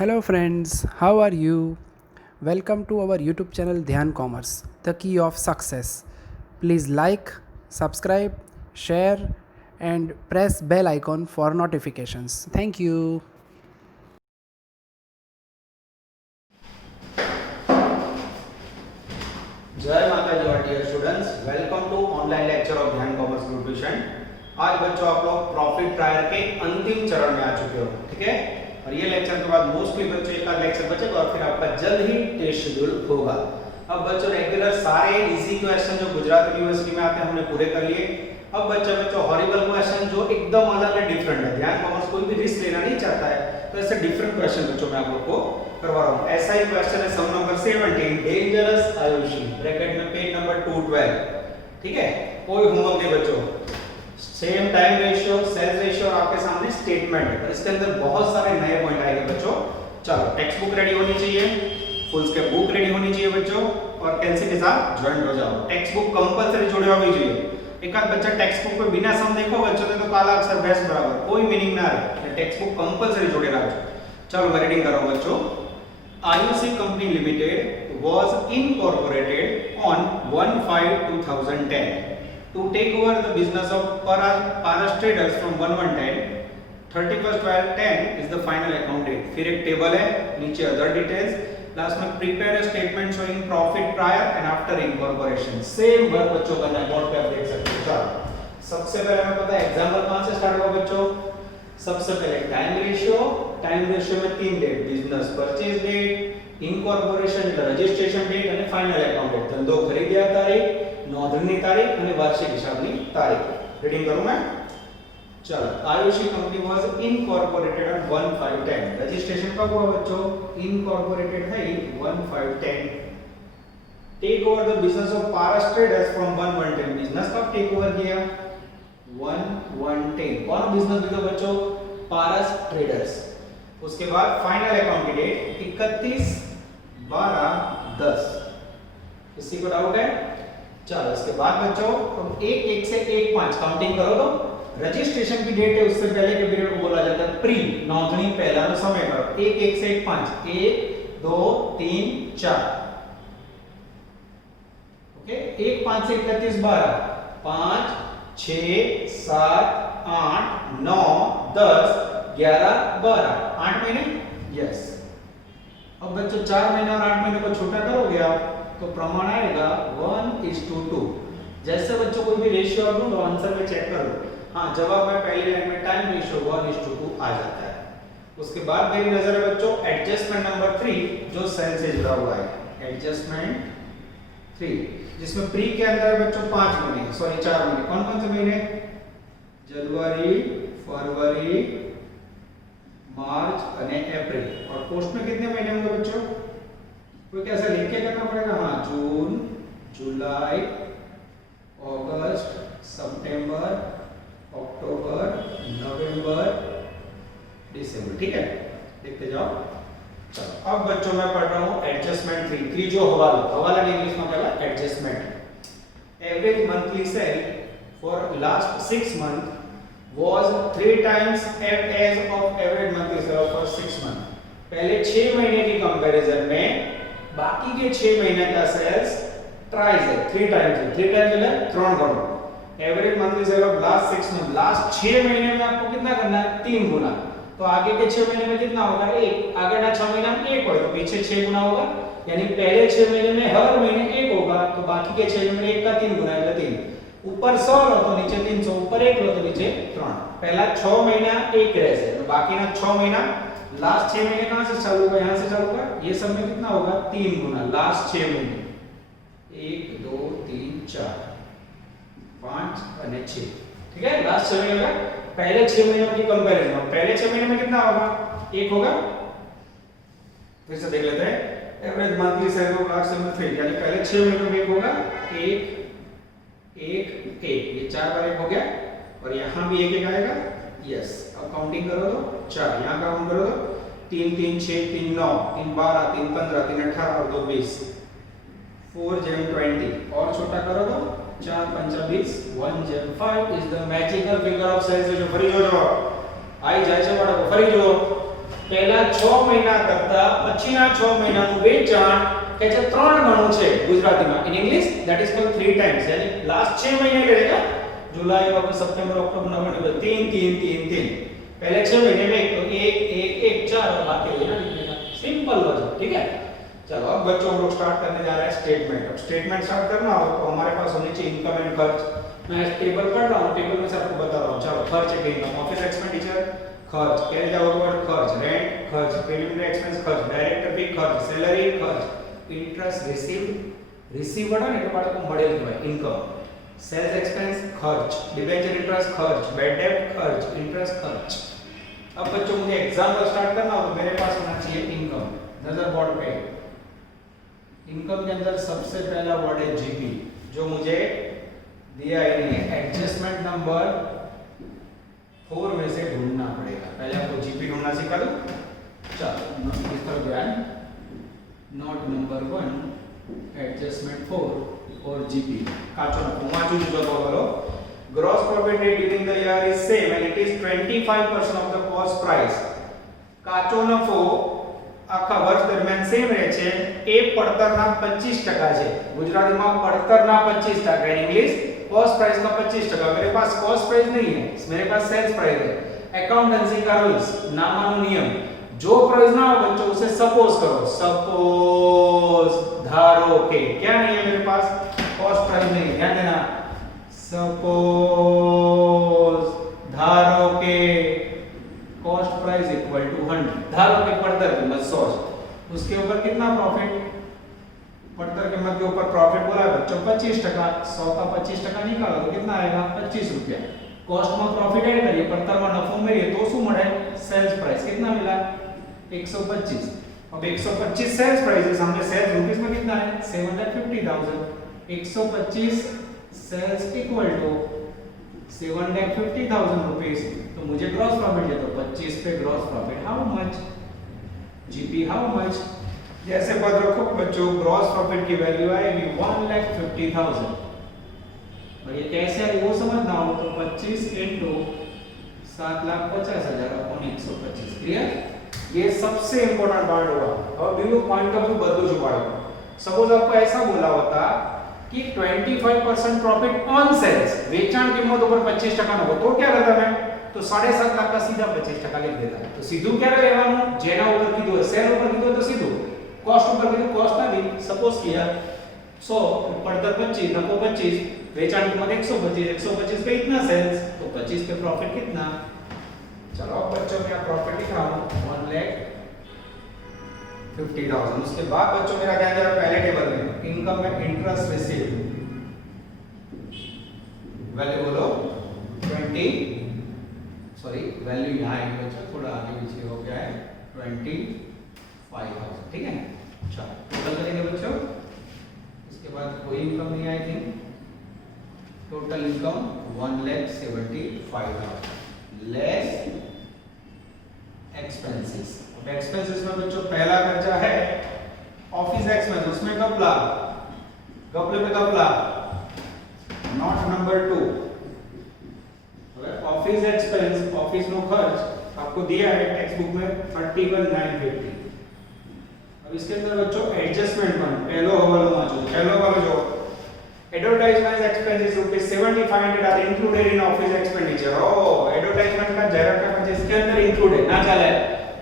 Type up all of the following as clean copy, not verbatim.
Hello, friends, how are you? Welcome to our YouTube channel Dhyan Commerce, the key of success. Please like, subscribe, share, and press bell icon for notifications. Thank you. जय माता दी dear students, welcome to online lecture of Dhyan commerce group tuition. आज बच्चों आप लोग profit trial के अंतिम चरण में आ चुके हो, ठीक है। और ये लेक्चर के बाद मोस्टली बच्चों एक आध लेक्चर बचेगा और फिर आपका जल्द ही टेस्ट शेड्यूल होगा। अब बच्चों रेगुलर सारे इजी क्वेश्चन जो गुजरात यूनिवर्सिटी में आते हैं हमने पूरे कर लिए। अब बच्चों हॉरिबल क्वेश्चन जो एकदम अलग है, डिफरेंट है। ध्यान कॉमर्स कोई भी रिस्क लेना नहीं चाहता है, तो ऐसे डिफरेंट क्वेश्चन बच्चों मैं आप लोग को करवा रहा हूं। ऐसा ही क्वेश्चन है sum number 17, dangerous Ayushi, bracket में पेज नंबर 212, ठीक है। कोई होमवर्क नहीं बच्चों, same time ratio, sales ratio और आपके सामने स्टेटमेंट है, पर इसके अंदर बहुत सारे नए पॉइंट आएंगे बच्चों। चलो टेक्स्ट बुक रेडी होनी चाहिए, फुल स्केप बुक रेडी होनी चाहिए बच्चों, और पेंसिल के साथ ज्वाइन हो जाओ। टेक्स्ट बुक कंपलसरी जुड़े होनी चाहिए। एक आध बच्चा टेक्स्ट बुक पे बिना सम देखो बच्चों ने तो काला अक्षर बेस बराबर, कोई मीनिंग ना रहे। टेक्स्ट बुक कंपलसरी जोड़े रखो। चलो मैं रीडिंग कर रहा हूं बच्चों। IUC Company Limited was incorporated on 1/5/2010 to take over the business of Paras Traders from 1/1/10. 31/12/10 is the final account date. फिर एक टेबल है, नीचे अदर डिटेल्स, लास्ट में prepare a statement showing profit prior and after incorporation. Same work बच्चों करना है, board पे आप देख सकते हो। चलो सबसे पहले हमें पता है एग्जांपल कहां से स्टार्ट होगा बच्चों। सबसे पहले टाइम रेशियो में तीन date, business purchase date, incorporation એટલે રજિસ્ટ્રેશન ડેટ અને ફાઇનલ એકાઉન્ટ ડેટ, ધંધો ખરીદ્યા તારીખ, નોંધણી તારીખ અને વાર્ષિક હિસાબની તારીખ। રીડિંગ કરું मैं। चलो Ayushi company was incorporated on 1/5/10। Registration कब हुआ बच्चों? इनकॉर्पोरेटेड है 1/5/10। Take over the business of Paras traders from 1/1/10। Business कब टेक ओवर किया? 1/1/10। कौन बिजनेस लिखा बच्चों? पारस ट्रेडर्स। उसके बाद फाइनल अकाउंट की डेट 31/12/10। किसी को डाउट है? चलो इसके बाद बच्चों तुम 1 से 1/5 काउंटिंग करो तो रजिस्ट्रेशन की डेट है, उससे पहले के पीरियड को बोला जाता है प्री, नोंधणी पहला नो समय करो। 1 से 1/5, 1 2 3 4, ओके। 1/5 से 31/12, 5 6 7 8 9 10 11 12, 8 महीने, यस। अब बच्चों 4 महीने और 8 महीने को छोटा करोगे आप तो प्रमाण आएगा 1:2। जैसे बच्चों कोई भी रेशियो आप ढूंढो, आंसर में चेक करो, हाँ जवाब में पहली लाइन में टाइम रेशियो 1:2 आ जाता है। उसके बाद मेरी नजर है बच्चों एडजस्टमेंट नंबर 3 जो सेल से जुड़ा हुआ है। एडजस्टमेंट 3 जिसमें प्री के अंदर बच्चों 4 महीने। कौन कौन से महीने? जनवरी, फरवरी, मार्च और अप्रैल। और पोस्ट में कितने महीने होंगे बच्चों? कोई कैसा लिख के करना पड़ेगा? हाँ, जून, जुलाई, अगस्त, सितंबर, अक्टूबर, नवंबर, दिसंबर, ठीक है। देखते जाओ। चलो अब बच्चों मैं पढ़ रहा हूँ एडजस्टमेंट 3 जो हवाला इंग्लिश में क्या है? Adjustment. Average monthly cell for last 6 month was 3 times as of average monthly sale for 6 month। पहले 6 महीने की कंपैरिजन में बाकी के 6 महीने का सेल्स ट्राइस है, 3 टाइम्स है। 3 टाइम्स मतलब 3 गुना। Average monthly sale of last 6 month, last 6 महीने में आपको कितना करना है? 3 गुना। तो आगे के 6 महीने में कितना होगा? 1। आगे ना 6 महीना में 1 होगा तो पीछे 6 गुना होगा, यानी पहले 6 महीने में हर महीने 1 होगा तो बाकी के 6 महीने में 1 का 3 गुना એટલે 3। ऊपर 100 लो तो नीचे 300, ऊपर 1 लो तो नीचे 3। पहला 6 महीना 1 रहશે तो बाकीना 6 महीना लास्ट 6 महीने कहां से चालू होगा? यहां से चालू होगा। ये सब में कितना होगा? 3 गुना लास्ट 6 महीने। 1 2 3 4 5 और 6, ठीक है। लास्ट 6 महीने का पहले 6 महीनों की कंपैरिजन में पहले 6 महीने में कितना होगा? 1 होगा। फिर से देख लेते हैं। Average monthly sale of last 6 month, यानी पहले 6 महीनों में 1 होगा। 1 1 1, ये 4 बार 1 हो गया और यहां भी 1 1 आएगा, यस। अब काउंटिंग करो तो 4, यहां काउंट करो तो 3 3 6 3 9 3 12 3 15 3 18 और 2 20, 4 જેમ 20 और छोटा करो तो 4 5 20, 1 જેમ 5 is the magical figure of sales ratio। ફરી જોજો, आई जाए છે બાળકો, ફરી જો પહેલા 6 મહિના કરતા પછીના 6 મહિનાનું વેચાણ કે જે 3 ગણું છે ગુજરાતીમાં in English that is called 3 times यानी लास्ट 6 महीने ले लेगा जुलाई अगस्त सितंबर अक्टूबर नवंबर 3 3 3 3 पहले 6 महीने में एक तो 1 1 1 4 और बाकी लेना लिखने का सिंपल लॉजिक ठीक है। चलो अब बच्चों हम लोग स्टार्ट करने जा रहे हैं स्टेटमेंट। अब स्टेटमेंट स्टार्ट करना हो तो हमारे पास होनी चाहिए इनकम एंड खर्च। मैं टेबल पढ़ रहा हूं, टेबल में से आपको बता रहा हूं। चलो खर्च है इनकम, ऑफिस एक्सपेंडिचर खर्च, कैरेज आउटवर्ड खर्च, रेंट खर्च, प्रीलिमिनरी एक्सपेंस खर्च, डायरेक्टर फी खर्च, सैलरी खर्च, इंटरेस्ट रिसीव्ड रिसीव्ड ને એટલે બાળકો મળેલ કહેવાય ઇનકમ, સેલ્સ एक्सपेंस खर्च, डिबेंचर इंटरेस्ट खर्च, बैड डेट खर्च, इंटरेस्ट खर्च। अब बच्चों मुझे एग्जांपल स्टार्ट करना हो तो मेरे पास होना चाहिए इनकम। नजर बोर्ड पे इनकम के अंदर सबसे पहला वर्ड है जीपी जो मुझे दिया ही नहीं है। एडजस्टमेंट नंबर 4 में से ढूंढना पड़ेगा। पहले आपको जीपी ढूंढना सिखा दूं। चलो इस तरफ ध्यान। नोट नंबर 1 एडजस्टमेंट 4 और जीपी काचो नफो वांचू जो तो बोलो gross profit rate during the year is same and it is 25% of the cost price. काचो नफो આખા વર્ષ દરમિયાન સેમ રહે છે એ પડતરના 25% છે। ગુજરાતીમાં પડતરના 25% इन इंग्लिश कॉस्ट प्राइस का 25%। मेरे पास कॉस्ट प्राइस नहीं है, मेरे पास सेल्स प्राइस है। अकाउंटेंसी का रूल्स नामानु नियम जो प्राइस ना हो बच्चों उसे सपोज करो। सपोज धारो के क्या नहीं है मेरे पास कॉस्ट प्राइस नहीं, ध्यान देना। सपोज धारो के कॉस्ट प्राइस इक्वल टू 100। धारो के पड़तर कीमत 100 उसके ऊपर कितना प्रॉफिट, पड़तर कीमत के ऊपर प्रॉफिट बोला है बच्चों 25%। 100 का 25% निकालो तो कितना आएगा 25 रुपया। कॉस्ट में प्रॉफिट ऐड करिए, पड़तर में नफो मिले तो શું મળે सेल्स प्राइस कितना मिला 125। अब 125 सेल्स प्राइस है, हमने सेल्स रुपीस में कितना है 750,000। 125 सेल्स इक्वल टू 750,000 रुपीस। तो मुझे ग्रॉस प्रॉफिट है तो 25 पे gross profit how much, GP how much. जैसे पद रखो बच्चों ग्रॉस प्रॉफिट की वैल्यू आएगी 1,50,000 और ये कैसे आई वो समझना हो तो 25 into 7,50,000 अपॉन 125। क्लियर? ये सबसे इंपॉर्टेंट पार्ट होगा। और व्यू पॉइंट ऑफ व्यू बदलो जो पार्ट सपोज आपको ऐसा बोला होता कि 25% प्रॉफिट ऑन सेल्स, वेचाण कीमत ऊपर 25% નો તો क्या करता मैं तो 7.5 लाख का सीधा 25% लिख देता। तो सीधું ક્યારે લેવાનું જેના ઉપર કીધું હોય સેલ ઉપર કીધું તો सीधુं, कॉस्ट ऊपर कीधું कॉस्ट ना भी। सपोज किया 100 पड़तर 25 नफो 25, वेचाण कीमत 125, 125 पे इतना सेल्स तो 25 पे प्रॉफिट कितना। चलो अब बच्चों मैं प्रॉफिट लिख रहा हूं 1,50,000। उसके बाद बच्चों मेरा ध्यान जरा पहले टेबल में इनकम में इंटरेस्ट रिसीव्ड वैल्यू बोलो 20 सॉरी वैल्यू यहाँ है बच्चों थोड़ा आगे पीछे हो गया है 25,000 ठीक है। अच्छा टोटल करेंगे बच्चों, इसके बाद कोई इनकम नहीं I think. Total income 1,75,000 less expenses. अब एक्सपेंसेस में बच्चों पहला खर्चा है ऑफिस एक्सपेंस, उसमें गपला गपले पे गपला note number 2 office expense office नो खर्च आपको दिया है टेक्स्ट बुक में 31,950। अब इसके अंदर बच्चों एडजस्टमेंट वन पहलो हवालो वांचो। पहलो वालो जो advertisement expenses ₹7,500 are included in office expenditure. ओ एडवर्टाइजमेंट का जाहिरात का खर्च इसके अंदर इंक्लूड है, ना चले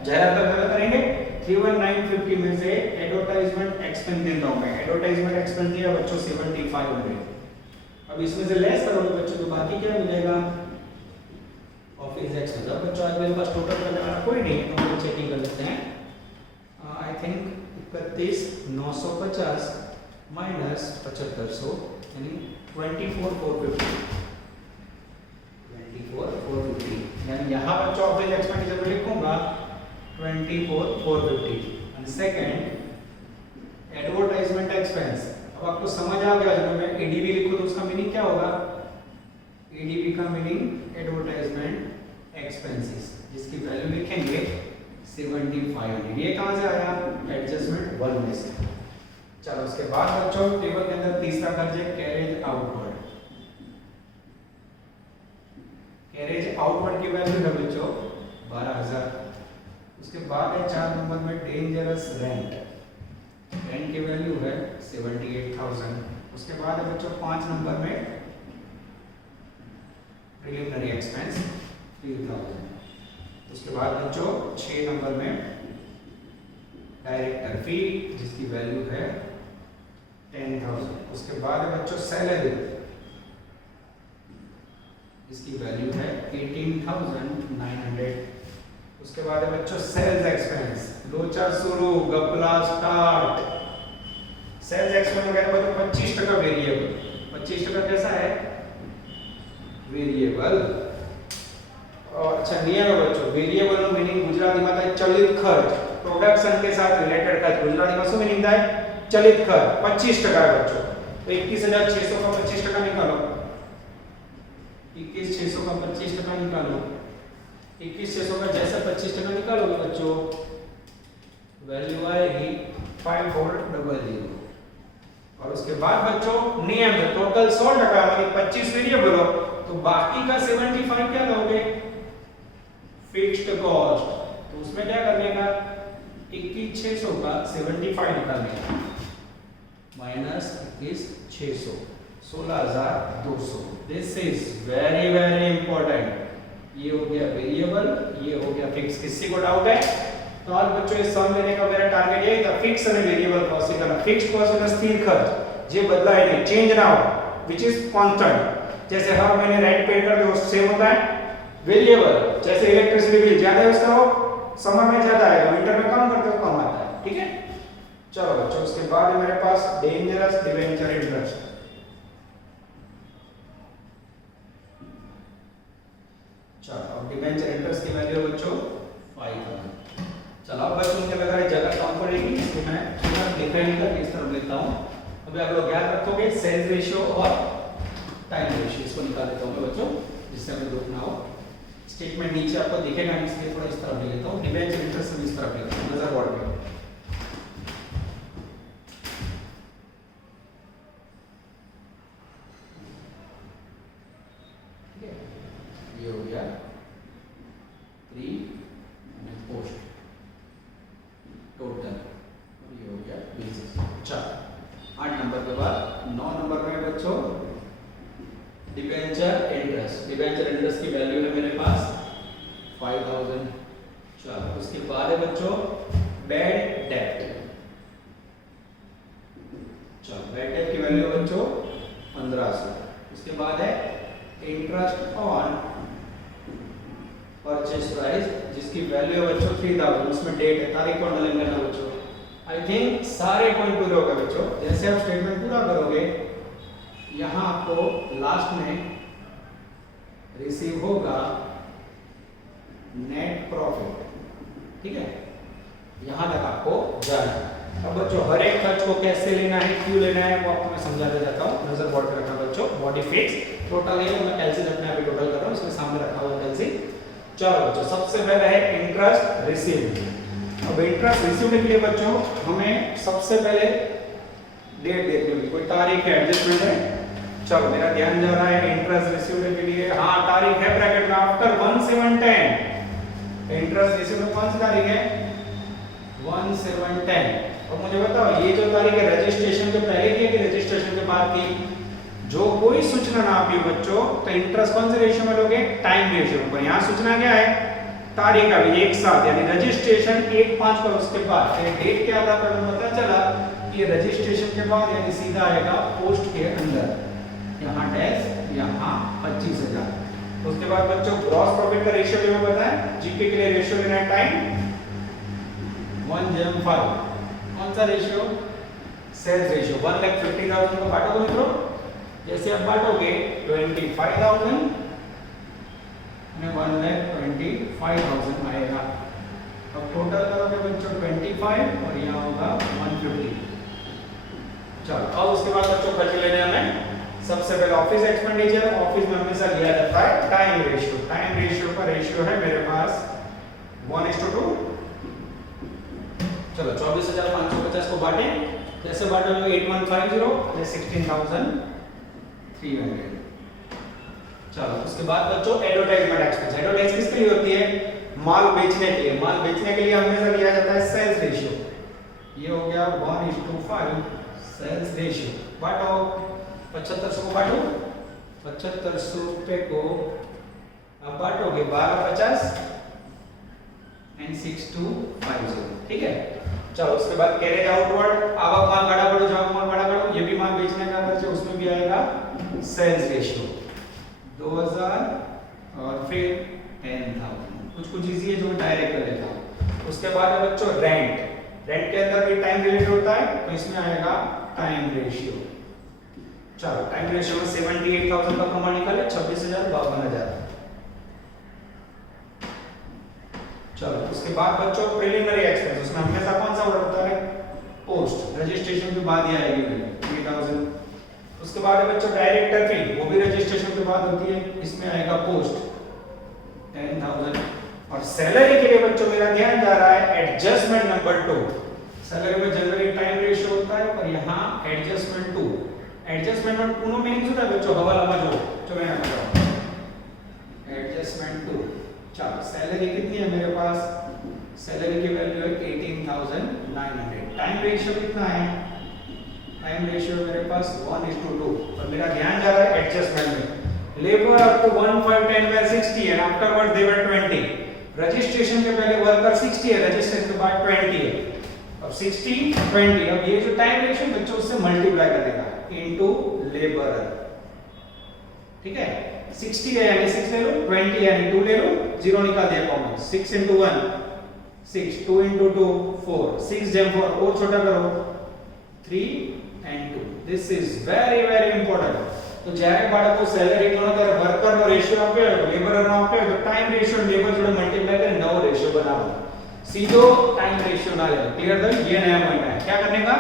जाहिरात का खर्च करेंगे 31,950 में से एडवर्टाइजमेंट एक्सपेंस देता हूं मैं। एडवर्टाइजमेंट एक्सपेंस दिया बच्चों 7,500। अब इसमें से लेस करोगे बच्चों तो बाकी क्या मिलेगा ऑफिस एक्सपेंस। अब बच्चों आज मेरे पास टोटल करने वाला कोई नहीं है तो हम चेकिंग कर लेते हैं। आई थिंक 31,950 माइनस 7,500 यानी 24,450 यानी यहाँ बच्चों ऑफिस एक्सपेंडिचर में लिखूंगा 24,450 एंड सेकंड एडवर्टाइजमेंट एक्सपेंस। अब आपको समझ आ गया जब मैं एडीबी लिखूं तो उसका मीनिंग क्या होगा। एडीबी का मीनिंग एडवर्टाइजमेंट एक्सपेंसेस जिसकी वैल्यू लिखेंगे 7,500। ये कहां से आया एडजस्टमेंट 1 में से। चलो उसके बाद बच्चों टेबल के अंदर तीसरा खर्च है कैरेज आउटवर्ड। कैरेज आउटवर्ड की वैल्यू है बच्चों 12,000। उसके बाद है 4 नंबर में डेंजरस रेंट। रेंट की वैल्यू है 78,000। उसके बाद है बच्चों 5 नंबर में प्रिलिमिनरी एक्सपेंस 3,000। उसके बाद बच्चों 6 नंबर में डायरेक्टर फी जिसकी वैल्यू है 10,000। उसके बाद है बच्चों सैलरी, इसकी वैल्यू है 18,900। उसके बाद है बच्चों सेल्स एक्सपेंस, लोचा शुरू गपला स्टार्ट। सेल्स एक्सपेंस वगैरह बच्चों 25% वेरिएबल। 25% कैसा है? वेरिएबल। और अच्छा नियम है बच्चों, वेरिएबल નો मीनिंग ગુજરાતીમાં થાય ચલિત ખર્ચ, પ્રોડક્શન के साथ रिलेटेड खर्च। ગુજરાતીમાં શું मीनिंग થાય? चलित खर्च। 25% है बच्चों, तो 21,600 का 25% निकालो। 21,600 का 25% निकालो। 21,600 का जैसा 25% निकालोगे बच्चों, वैल्यू आएगी 5400। और उसके बाद बच्चों नियम है, टोटल 100% हमारी 25 वेरिएबल हो, तो बाकी का 75 क्या लोगे? Fixed cost. तो उसमें क्या करने का? 21,600 का 75 निकालने का minus 21,600 16,200। This is very very important. ये हो गया वेरिएबल, ये हो गया फिक्स। किसी को डाउट है? तो आज बच्चों इस सम लेने का मेरा टारगेट यही था, फिक्स और वेरिएबल कॉस्ट करना। फिक्स्ड कॉस्ट मतलब स्थिर खर्च, जे बदलाए नहीं, चेंज ना हो, व्हिच इज कांस्टेंट। जैसे हर महीने रेंट पे करते हो सेम होता है। वेरिएबल जैसे इलेक्ट्रिसिटी बिल ज्यादा है उसका हो, समर में ज्यादा आएगा, विंटर में कम करते हो कम आता है। ठीक है, चलो बच्चों उसके बाद है मेरे पास डेंजरस डिवेंचर इंटरेस्ट। चलो अब डिवेंचर इंटरेस्ट की वैल्यू बच्चों 5,000। चलो अब बच्चों मुझे लग रहा है जगह कम पड़ेगी, इसको मैं थोड़ा डिफाइन करके इस तरफ लिखता हूं। अभी आप लोग याद रखोगे सेल्स रेशियो और टाइम रेशियो, इसको निकाल देता हूं मैं बच्चों, जिससे हमें रोक ना हो। स्टेटमेंट नीचे आपको दिखेगा, इसलिए थोड़ा इस तरफ ले लेता हूं। डिवेंचर इंटरेस्ट इस तरफ लेता हूं, नजर बोर्ड पे। ये हो गया प्री पोस्ट टोटल, और ये हो गया बेसिस। चलो 8 नंबर के बाद 9 नंबर में बच्चों डिबेंचर इंटरेस्ट। डिबेंचर इंटरेस्ट की वैल्यू है मेरे पास 5,000। चलो उसके बाद है बच्चों बैड डेट। चलो बैड डेट की वैल्यू बच्चों 1,500। उसके बाद है इंटरेस्ट ऑन परचेज प्राइस, जिसकी वैल्यू है बच्चों 3,000। उसमें डेट है, तारीख को अंडरलाइन करना बच्चों। आई थिंक सारे पॉइंट पूरे हो गए बच्चों। जैसे आप स्टेटमेंट पूरा करोगे, यहां आपको लास्ट में रिसीव होगा नेट प्रॉफिट। ठीक है, यहां तक आपको जाना है। अब बच्चों हर एक खर्च को कैसे लेना है, क्यों लेना है, वो आपको मैं समझाते जाता हूं। नजर बोर्ड पे रखना बच्चों, बॉडी फिक्स टोटल है, मैं एलसी अपने आप टोटल कर रहा हूं, इसके सामने रखा हुआ एलसी। चलो बच्चों सबसे पहले है इंटरेस्ट रिसीव्ड। अब इंटरेस्ट रिसीव्ड के लिए बच्चों हमें सबसे पहले डेट देखनी होगी, कोई तारीख है, एडजस्टमेंट है। चलो मेरा ध्यान जा रहा है इंटरेस्ट रिसीव्ड के लिए, हाँ तारीख है ब्रैकेट में आफ्टर 1/7/10। इंटरेस्ट रिसीव्ड कौन सी तारीख है? 1/7/10। और मुझे बताओ ये जो तारीख है रजिस्ट्रेशन के पहले की है कि रजिस्ट्रेशन के बाद की? जो कोई सूचना ना आपकी बच्चों, तो इंटरेस्ट कौन से रेशियो में लोगे? टाइम रेशियो में। यहाँ सूचना क्या है? तारीख का भी एक साथ, यानी रजिस्ट्रेशन 1/5 पर, उसके बाद डेट के आधार पर पता चला कि रजिस्ट्रेशन के बाद यानी सीधा आएगा पोस्ट के अंदर, यहाँ डैश, यहाँ 25,000। उसके बाद बच्चों ग्रॉस प्रॉफिट का रेशियो भी पता है, जीपी के लिए रेशियो लेना है टाइम 1/5। कौन सा रेशियो? Sales ratio. 1,50,000 को बांटो तो मित्रों, जैसे आप बांटोगे 25,000 में 1,25,000 आएगा। अब टोटल करोगे बच्चों 25 और यहाँ होगा 150। चलो अब उसके बाद बच्चों खर्च लेने हमें सबसे पहले ऑफिस एक्सपेंडिचर। ऑफिस में हमेशा लिया जाता है टाइम रेशियो। टाइम रेशियो का रेशियो है मेरे पास 1:2। चलो 24,550 को बांटे, जैसे बांटोगे 8150 या 16,300। चलो उसके बाद बच्चों एडवर्टाइजमेंट एक्सपेंस। एडवर्टाइज किसके लिए होती है? माल बेचने के लिए हमेशा लिया जाता है सेल्स रेशियो। ये हो गया 1:5 सेल्स रेशियो। बांटो 7500 को बांटो 7500 रुपए को अब बांटोगे 1250 एंड 6250। ठीक है, चलो उसके बाद कैरेज आउटवर्ड आवक माल गाड़ा बढ़ो जाओ माल गाड़ा बढ़ो, ये भी माल बेचने का खर्च है, उसमें भी आएगा सेल्स रेशियो 2000 और फिर 10,000। कुछ इजी है जो मैं डायरेक्ट कर लेता हूँ। उसके बाद है बच्चों रेंट के अंदर भी टाइम रिलेटेड होता है, तो इसमें आएगा टाइम रेशियो। चलो टाइम रेशियो में 78,000 का प्रमाण निकाले 26,000 52,000। चलो उसके बाद बच्चों प्रिलिमिनरी एक्सपेंस, उसमें हमेशा कौन सा वर्ड होता है पोस्ट, रजिस्ट्रेशन के बाद ही आएगी 3,000। उसके बाद है बच्चों डायरेक्टर फी, वो भी रजिस्ट्रेशन के बाद होती है, इसमें आएगा पोस्ट 10,000। और सैलरी के लिए बच्चों मेरा ध्यान जा रहा है एडजस्टमेंट नंबर 2। सैलरी में जनरली टाइम रेशियो होता है और यहाँ एडजस्टमेंट 2। एडजस्टमेंट में पूर्ण मीनिंग होता है बच्चों हवाला में जो मैं बताऊं एडजस्टमेंट 2। चलो सैलरी कितनी है मेरे पास, सैलरी की वैल्यू है 18,900। टाइम रेशियो कितना है, टाइम रेशियो मेरे पास 1:2। और मेरा ध्यान जा रहा है एडजस्टमेंट में labour up to 1510 were 60 and afterward they were 20। Registration के पहले वर्कर 60 है, रजिस्ट्रेशन के बाद 20 है। अब 60 20, अब ये जो टाइम रेशियो बच्चों उससे मल्टीप्लाई करेगा इनटू लेबर। ठीक है, 60 है यानी 6 ले लो, 20 यानी 2 ले लो, 0 निकाल दिया कॉमन। 6 into 1 6, 2 into 2 4, 6 जम 4 और छोटा करो 3 and 2। This is very very important. तो જ્યારે બાળકો સેલેરી ગણો ત્યારે વર્કર નો રેશિયો આપ્યો હોય લેબર નો આપ્યો હોય તો ટાઈમ રેશિયો લેબર જોડે મલ્ટીપ્लाई કરીને નવો રેશિયો બનાવો, सीधो टाइम रेशियो ना ले। क्लियर था, ये नया पॉइंट है। क्या करने का,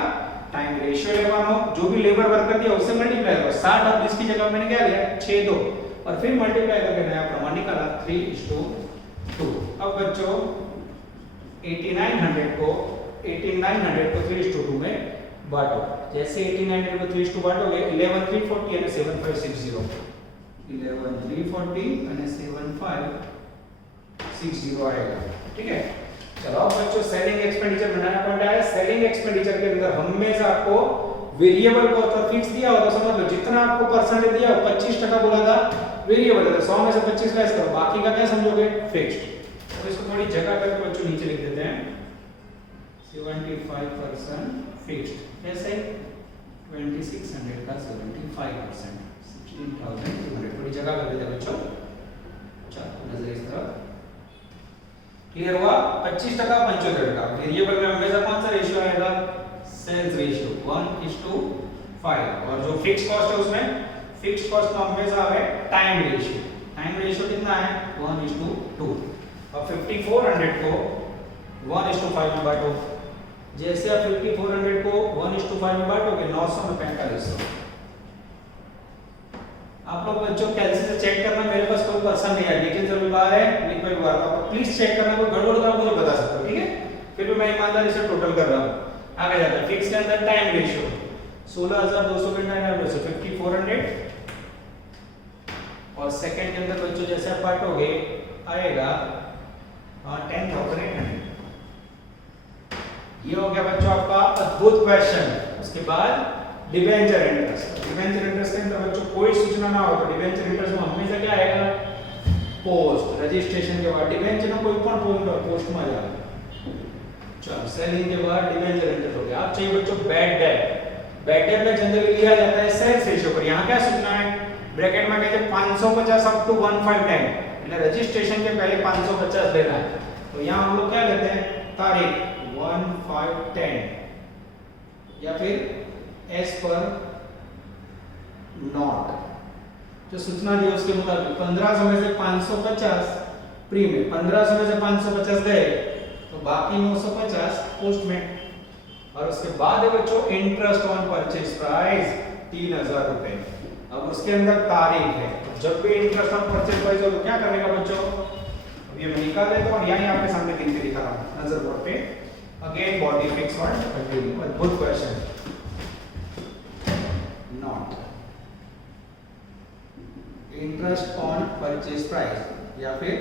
टाइम रेशियो लेवानो, जो भी लेबर वर्कर दिया उससे मल्टीप्लाई करो। 60 और 20 की जगह मैंने क्या लिया 6 2 और फिर मल्टीप्लाई करके नया प्रमाण निकाला 3:2। अब बच्चों 18,900 को 3:2 में बांटो। जैसे 18,900 को 3:2 बांटोगे 11,340 અને 7,560 11,340 અને 7,560 आएगा। ठीक है, चलो अब बच्चों सेलिंग एक्सपेंडिचर बनाना पड़ता है। सेलिंग एक्सपेंडिचर के अंदर हमेशा आपको वेरिएबल कॉस्ट और फिक्स दिया हो तो समझ लो जितना आपको परसेंटेज दिया हो 25% बोला था वेरिएबल है, 100 में से 25 लेस करो, बाकी का क्या समझोगे फिक्स्ड। तो इसको थोड़ी जगह करके बच्चों नीचे लिख देते हैं 75% फिक्स्ड। कैसे 2600 का 75% 16,200, थोड़ी जगह कर देते हैं बच्चों। चलो नजर इस तरफ क्लियर हुआ। 25% 75%। वेरिएबल में हमेशा कौन सा रेशियो आएगा सेल्स रेशियो 1:5 और जो फिक्स कॉस्ट है उसमें फिक्स कॉस्ट का हमेशा आवे टाइम रेशियो। टाइम रेशियो कितना है 1:2। अब 5400 को 1:5 में बांटो। जैसे आप 5400 को 1:5 में बांटोगे 900 में 4500। आप लोग बच्चों कैलसी से चेक करना, मेरे पास कोई पर्सन नहीं है लेकिन जब बाहर है नहीं कोई बार आप प्लीज चेक करना, कोई गड़बड़ होगा मुझे बता सकते हो। ठीक है, फिर भी मैं ईमानदारी से टोटल कर रहा हूं। आगे जाता है फिक्स के अंदर टाइम रेशियो 16,200 के 900 से 5400 और सेकंड के अंदर बच्चों जैसे आप बांटोगे आएगा 10,800। ये हो गया बच्चों आपका अद्भुत क्वेश्चन। उसके बाद डिबेंचर इंटरेस्ट। डिबेंचर इंटरेस्ट के अंदर बच्चों कोई सूचना ना हो तो डिबेंचर इंटरेस्ट में हमेशा क्या आएगा पोस्ट। रजिस्ट्रेशन के बाद डिबेंचर में कोई पण पोस्ट में जाएगा। चलो सेलिंग के बाद डिबेंचर इंटरेस्ट हो गया। आप चाहिए बच्चों बैड डेट। बैड डेट में जनरली लिया जाता है सेल्स रेशियो पर। यहाँ क्या सूचना है ब्रैकेट में कहते हैं 550 अप टू 1510, એટલે रजिस्ट्रेशन के पहले 550 लेना है। तो यहाँ हम लोग क्या लेते हैं तारीख 1510 या फिर एस पर नॉट जो सूचना दी उसके मुताबिक 1500 में से 550 प्री में, 1500 में से 550 गए तो बाकी 950 पोस्ट में। और उसके बाद है बच्चों इंटरेस्ट ऑन परचेज प्राइस 3,000 रुपए। अब उसके अंदर तारीख है, जब भी इंटरेस्ट ऑन परचेज प्राइस हो तो क्या करने का बच्चों, अब ये मैं निकाल देता हूं और यहां आपके सामने गिन के दिखा रहा हूं नजर बोर्ड पे। Again body fix word continue अद्भुत question not interest on purchase price या फिर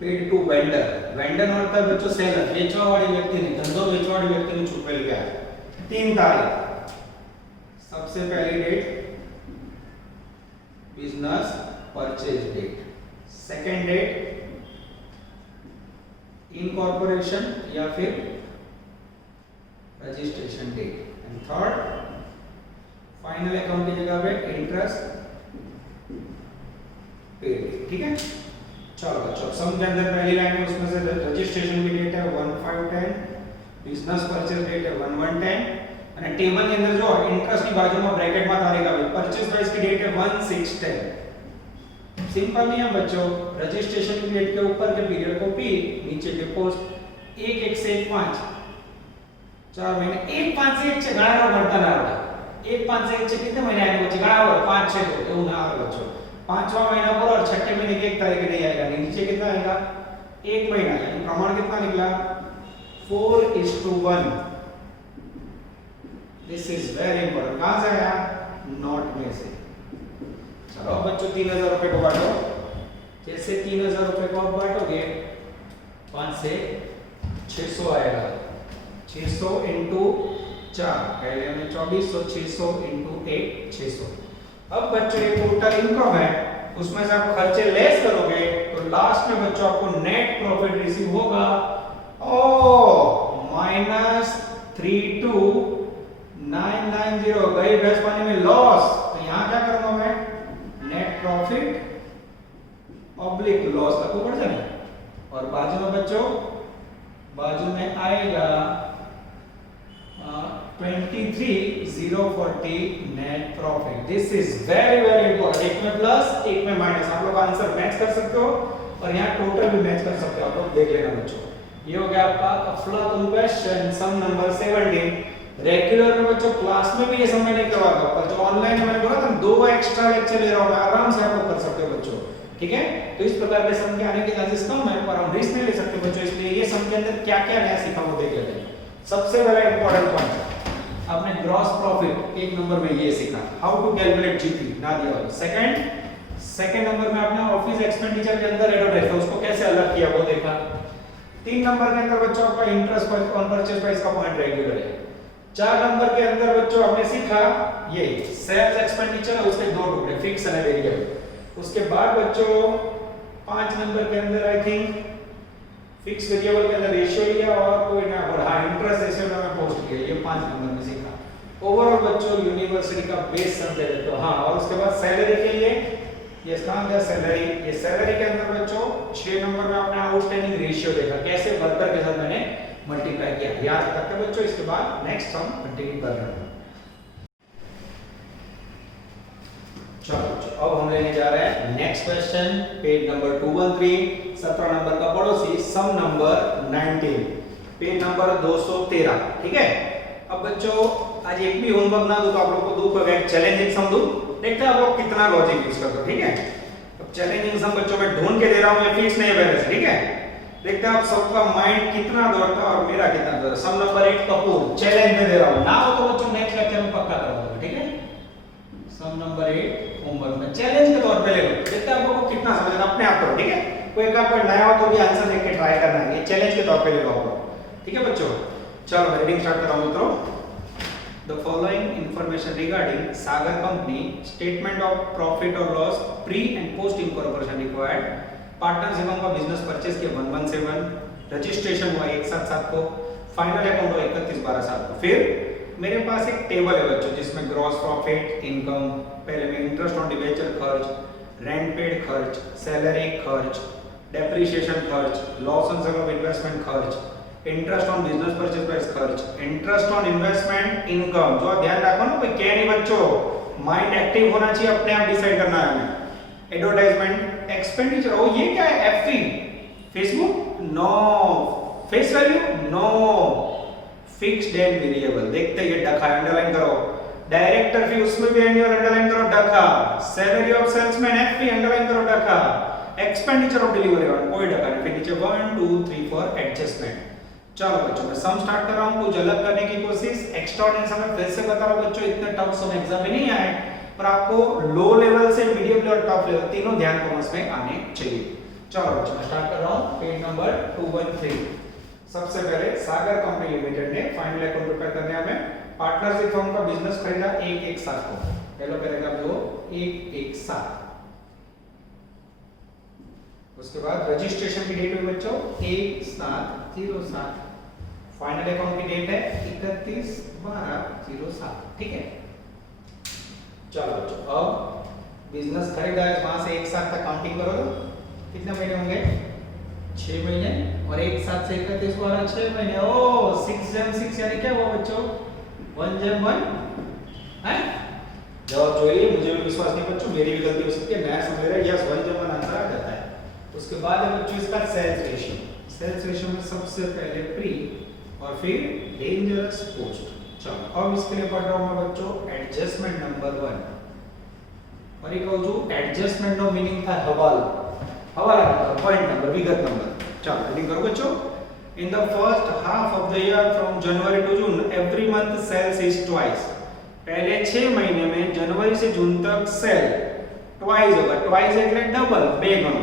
पेड टू वेंडर, वेंडर નો અર્થ બચ્ચો સેલર, વેચવા વાળી વ્યક્તિને, ધંધો વેચવા વાળી વ્યક્તિને ચૂકવેલ વ્યાજ। 3 તારીખ, सबसे पहली date business purchase date, second date incorporation या फिर registration date, and third final account की जगह पे इंटरेस्ट पेड। ठीक है, चलो बच्चों सम के अंदर पहली लाइन में उसमें से रजिस्ट्रेशन की डेट है 1510, बिजनेस परचेज डेट है 1110, અને ટેબલ ની અંદર જો ઇન્ટરેસ્ટ ની બાજુમાં બ્રેકેટ માં તારીખ આવી, પરચેસ પ્રાइस की डेट है 1610। सिंपल नहीं है बच्चों, रजिस्ट्रेशन की डेट के ऊपर के पीरियड को पी, नीचे के पोस्ट 1 1 से 1 5 4 महीने, 1 5 से 1 છે ઘણા વાર ભણતા ના આવડે, 1 5 से 1 છે कितने महीने आएंगे बच्चे, घણા વાર 5 છે तो એવું ना આવે बच्चों। पांचवा महीना पर और छठे महीने की 1 तारीख नहीं आएगा, नीचे कितना आएगा 1 महीना, यानी प्रमाण कितना निकला 4:1। दिस इज वेरी इंपॉर्टेंट, कहां से आया, नोट में से। चलो अब बच्चों 3000 रुपए को बांटो, जैसे 3000 रुपए को आप बांटोगे 5 से 600 आएगा, 600 इंटू 4 पहले में 24, 600 इंटू 1 600। अब बच्चों ये टोटल इनकम है, उसमें से आप खर्चे लेस करोगे तो लास्ट में बच्चों आपको नेट प्रॉफिट रिसीव होगा ओ -32,990। गई भैंस पानी में लॉस, तो यहां क्या करूंगा मैं, नेट प्रॉफिट ऑब्लिक लॉस लगू पड़ जाए, और बाजू में बच्चों बाजू में आएगा 23,040 net profit. This is very very important, एक में प्लस एक में माइनस, आप लोग आंसर मैच कर सकते हो और यहाँ टोटल भी मैच कर सकते हो, आप लोग देख लेना बच्चों। ये हो गया आपका अफलातून क्वेश्चन सम नंबर 17। रेगुलर में बच्चों क्लास में भी ये समय नहीं करवाता, पर जो ऑनलाइन में मैंने बोला था 2 एक्स्ट्रा लेक्चर ले रहा हूं, आराम से आप लोग कर सकते हो बच्चों। ठीक है, तो इस प्रकार के सम के आने के चांसेस कम है, पर हम रिस्क नहीं ले सकते बच्चों, इसलिए ये सम के अंदर क्या क्या नया सीखा वो देख लेते हैं। सबसे पहला इंपॉर्टेंट पॉइंट आपने ग्रॉस प्रॉफिट 1 नंबर में ये सीखा, हाउ टू कैलकुलेट जीपी ना दिया हुआ। सेकंड नंबर में आपने ऑफिस एक्सपेंडिचर के अंदर एडवर्टाइज था उसको कैसे अलग किया वो देखा। 3 नंबर के अंदर बच्चों आपका इंटरेस्ट ऑन परचेज प्राइस का पॉइंट रेगुलर है। 4 नंबर के अंदर बच्चों आपने सीखा ये सेल्स एक्सपेंडिचर है, उसके 2 टुकड़े फिक्स और वेरिएबल। उसके बाद बच्चों 5 नंबर के अंदर आई थिंक फिक्स वेरिएबल के अंदर रेशियो लिया और कोई ना और हां इंटरेस्ट रेशियो में पोस्ट किया, ये 5 नंबर में सीखा। ओवरऑल बच्चों यूनिवर्सिटी का बेस समझ लेते हो। हां, और उसके बाद सैलरी के लिए ये स्थान है सैलरी, ये सैलरी के अंदर बच्चों 6 नंबर में आपने आउटस्टैंडिंग रेशियो देखा, कैसे वर्कर के साथ मैंने मल्टीप्लाई किया, याद रखते बच्चों। इसके बाद नेक्स्ट हम कंटिन्यू कर रहे हैं। चलो अब हम लेने जा रहे हैं next question, page number 213, 17 number का पड़ोसी सम नंबर 19, पेज नंबर 213। ठीक है, अब बच्चों आज एक भी होमवर्क ना दो तो आप लोग को दूं, एक चैलेंजिंग सम दूं, देखते हैं आप लोग कितना लॉजिक यूज करते हो। ठीक है, अब चैलेंजिंग सम बच्चों मैं ढूंढ के दे रहा हूं, ये फिक्स नहीं है पहले से। ठीक है, देखते हैं आप सबका माइंड कितना दौड़ता है और मेरा कितना दौड़ता है। सम नंबर 1 कपूर चैलेंज में दे रहा हूं, ना हो तो बच्चों नेक्स्ट लेक्चर में पक्का करूंगा। ठीक है, सम नंबर 1 होमवर्क में चैलेंज के तौर पे ले लो, देखते हैं आप लोगों को कितना समझ आता है, अपने आप करो। ठीक है, कोई का कोई नया हो तो भी आंसर देख के ट्राई करना है, ये चैलेंज के तौर पे ले लो आप लोग। ठीक है बच्चों, चलो मैं रीडिंग स्टार्ट कर रहा हूं मित्रों। The following information regarding Sagar Company, statement of profit or loss pre and post incorporation required, partners एवं का बिजनेस परचेज के 117, रजिस्ट्रेशन हुआ 177 को, फाइनल अकाउंट हुआ 31/12/7 को। फिर मेरे पास एक टेबल है बच्चों जिसमें ग्रॉस प्रॉफिट, इनकम, पहले में इंटरेस्ट ऑन डिबेंचर खर्च, रेंट पेड खर्च, सैलरी खर्च, डेप्रिसिएशन खर्च, loss on sale of investment खर्च, interest on business purchase price खर्च, इंटरेस्ट ऑन इन्वेस्टमेंट इनकम। जो ध्यान रखो ना, कोई क्या नहीं बच्चों, माइंड एक्टिव होना चाहिए, अपने आप डिसाइड करना है हमें। एडवर्टाइजमेंट एक्सपेंडिचर, ओ ये क्या है, एफई Facebook, no face value, no fixed and variable. देखते ये डखा अंडरलाइन करो, डायरेक्टर फी उसमें भी एंड अंडरलाइन करो डखा, सैलरी ऑफ सेल्समैन एफई अंडरलाइन करो डखा, एक्सपेंडिचर ऑफ डिलीवरी कोई डखा नहीं। फिर नीचे 1 2 3 4 एडजस्टमेंट। चलो बच्चों मैं सम स्टार्ट कर रहा हूं, कुछ अलग करने की कोशिश। एक्स्ट्राऑर्डिनरी सम में फिर से बता रहा हूं बच्चों, इतने टफ सम एग्जाम में नहीं आए, पर आपको लो लेवल से मीडियम लेवल टफ लेवल तीनों ध्यान कॉमर्स में आने चाहिए। चलो बच्चों मैं स्टार्ट कर रहा हूँ। Page number 213। सबसे पहले सागर कंपनी लिमिटेड ने फाइनल अकाउंट प्रिपेयर करने हमें पार्टनरशिप फर्म का बिजनेस खरीदा 117 को। पहला पैराग्राफ जो 117। उसके बाद रजिस्ट्रेशन की डेट हुई बच्चों 1707। फाइनल अकाउंट की डेट है 31/12/07। ठीक है। चलो बच्चों अब बिजनेस खरीदा है, वहां से एक साथ तक काउंटिंग करो तो कितने महीने होंगे? 6 महीने। और एक साथ से 31/12 6 महीने। ओ 6 जम 6 यानी क्या हुआ बच्चों? 1 जम 1 है। जवाब જોઈએ, मुझे भी विश्वास नहीं बच्चों, मेरी भी गलती हो सकती है, नया समझ रहा है। यस 1 जम 1 आंसर आ जाता है। उसके बाद है बच्चों इसका सेल्स रेशियो। सेल्स रेशियो में सबसे पहले प्री और फिर डेंजरस पोस्ट। चलो अब इसके लिए पढ़ रहा हूं मैं बच्चों एडजस्टमेंट नंबर 1। और ये कहूं जो एडजस्टमेंट नो मीनिंग था हवाला नंबर, पॉइंट नंबर, विगत नंबर। चलो रीडिंग करो बच्चों। In the first half of the year from January to June every month sales is twice. पहले 6 महीने में जनवरी से जून तक सेल ट्वाइस होगा। ट्वाइस એટલે ડબલ, બે ગણો।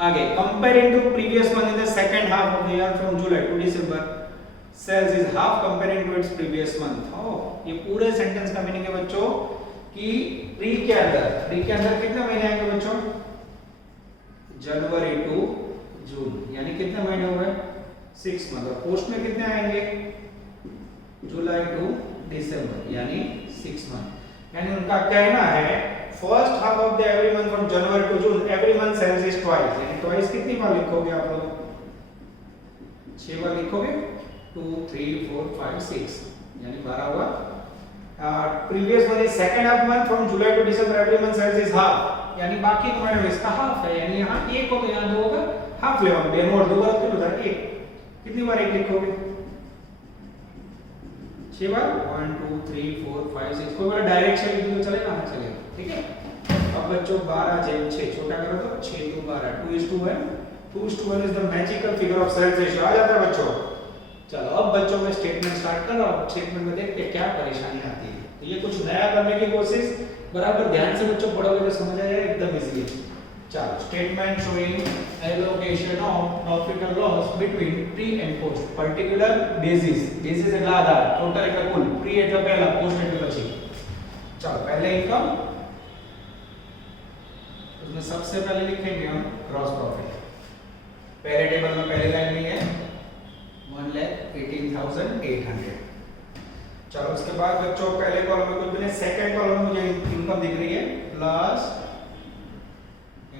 आगे comparing to previous month in the second half of the year from July to December sales is half comparing to its previous month. ये पूरे सेंटेंस का मीनिंग है बच्चों कि प्री के अंदर कितने महीने आएंगे बच्चों? जनवरी टू जून, यानी कितने महीने हुए? 6 मंथ। और पोस्ट में कितने आएंगे? जुलाई टू दिसंबर, यानी 6 मंथ। यानी उनका कहना है first half of the every month from January to June every month sales is twice. यानी ट्वाइस कितनी बार लिखोगे आप लोग? 6 बार लिखोगे। 2 3 4 5 6 यानी 12 हुआ। Previous month is second half month from July to December every month sales is half, यानी बाकी के महीने में इसका हाफ है, यानी यहां 1 होगा, यहां 2 होगा, हाफ लेवल बे मोर 2 बार कितना होता है? 1। कितनी बार 1 लिखोगे? 6 बार। 1 2 3 4 5 6। कोई बार डायरेक्ट से लिख दो चलेगा? हां चलेगा। ठीक है। अब बच्चों 12 जेम 6 छोटा करो तो 6 2 12 2:1। 2:1 is the magical figure of sales ratio. आ जाता है बच्चों। चलो अब बच्चों में स्टेटमेंट स्टार्ट कर रहा हूं। स्टेटमेंट में देखते हैं क्या परेशानी आती है। तो ये कुछ नया करने की कोशिश, बराबर ध्यान से बच्चों पढ़ोगे तो समझ आ जाएगा, एकदम इजी है। चलो statement showing allocation of profit और loss between pre and post. Particular basis એટલે આધાર, ટોટલ એટલે કુલ, પ્રી એટલે પહેલા, પોस्ट એટલે પછી। चलो पहले इनकम, उसमें सबसे पहले लिखेंगे हम ग्रॉस प्रॉफिट। पहले टेबल में पहले लाइन में है 1,18,800। चलो उसके बाद बच्चों पहले कॉलम में कुछ भी नहीं, सेकंड कॉलम में मुझे इनकम दिख रही है plus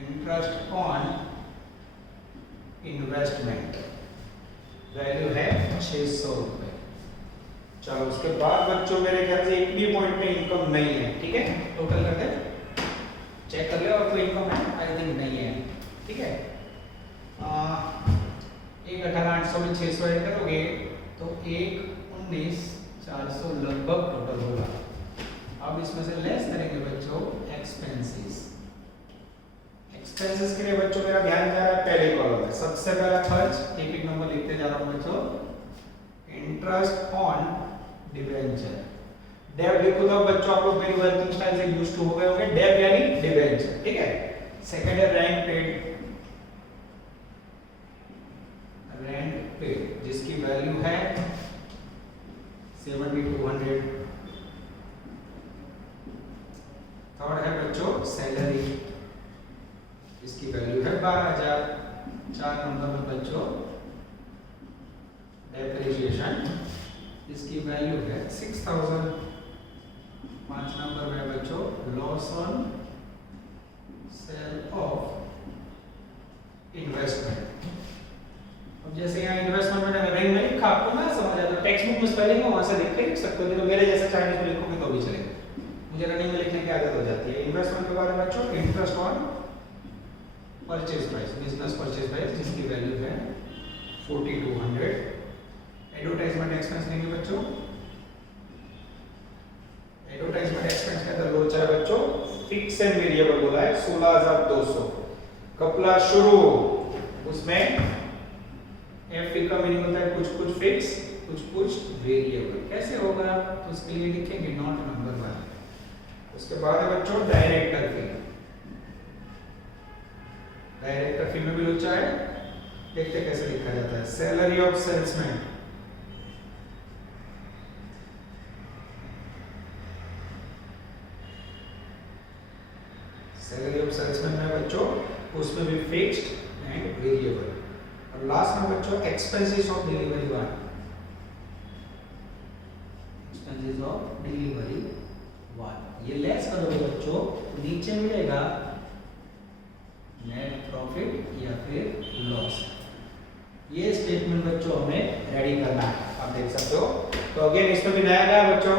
interest on investment, value है 600 रुपए। चलो उसके बाद बच्चों मेरे ख्याल से एक भी पॉइंट में इनकम नहीं है। ठीक है, टोटल कर दे, चेक कर ले और कोई इनकम है? आई थिंक नहीं है। ठीक है। 1,18,800 में 600 ऐड करोगे तो 1,19,400 लगभग टोटल होगा। अब इसमें से लेस करेंगे बच्चों एक्सपेंसेस। एक्सपेंसेस के लिए बच्चों मेरा ध्यान जा रहा है पहले कॉलम में। सबसे पहला खर्च, एक नंबर लिखते जा रहा हूं बच्चों, इंटरेस्ट ऑन डिबेंचर। डेब लिखो तो बच्चों आप लोग मेरी वर्किंग स्टाइल से यूज्ड टू हो गए होंगे। डेब यानी डिबेंचर। ठीक है। सेकंड है रेंट पेड, जिसकी वैल्यू है 7,200। थर्ड है बच्चों सैलरी, इसकी वैल्यू है 12,000। 4 नंबर में बच्चों डेप्रिसिएशन, इसकी वैल्यू है 6,000। 5 नंबर में बच्चों loss on sale of investment. अब जैसे यहाँ इन्वेस्टमेंट मैंने रैंक में लिखा, आपको ना समझ आता है, टेक्स्ट बुक में स्पेलिंग है वहां से देख के लिख सकते हो, तो मेरे जैसे चाइनीज में लिखोगे तो भी चलेगा। मुझे रनिंग में लिखने की आदत हो जाती है। इन्वेस्टमेंट के बारे में बच्चों interest on purchase price, business purchase price, जिसकी वैल्यू है 4,200। एडवर्टाइजमेंट एक्सपेंस लेंगे बच्चों। एडवर्टाइजमेंट एक्सपेंस के अंदर लोचा है बच्चों फिक्स एंड वेरिएबल बोला है 16,200। कपला शुरू, उसमें एफ का मीनिंग होता है कुछ कुछ फिक्स कुछ वेरिएबल। कैसे होगा? तो उसके लिए लिखेंगे नॉट नंबर 1। उसके बाद है बच्चों डायरेक्टर फी। डायरेक्टर फी में भी लोचा है। देखते कैसे लिखा जाता है। Salary of salesman, salary of salesman में बच्चों उसमें भी फिक्स्ड एंड वेरिएबल। और लास्ट में बच्चों expenses of delivery one, expenses of delivery one. ये लेस करोगे बच्चों, नीचे मिलेगा नेट प्रॉफिट या फिर लॉस। ये स्टेटमेंट बच्चों हमें रेडी करना है, आप देख सकते हो। तो अगेन इसमें भी नया क्या है बच्चों,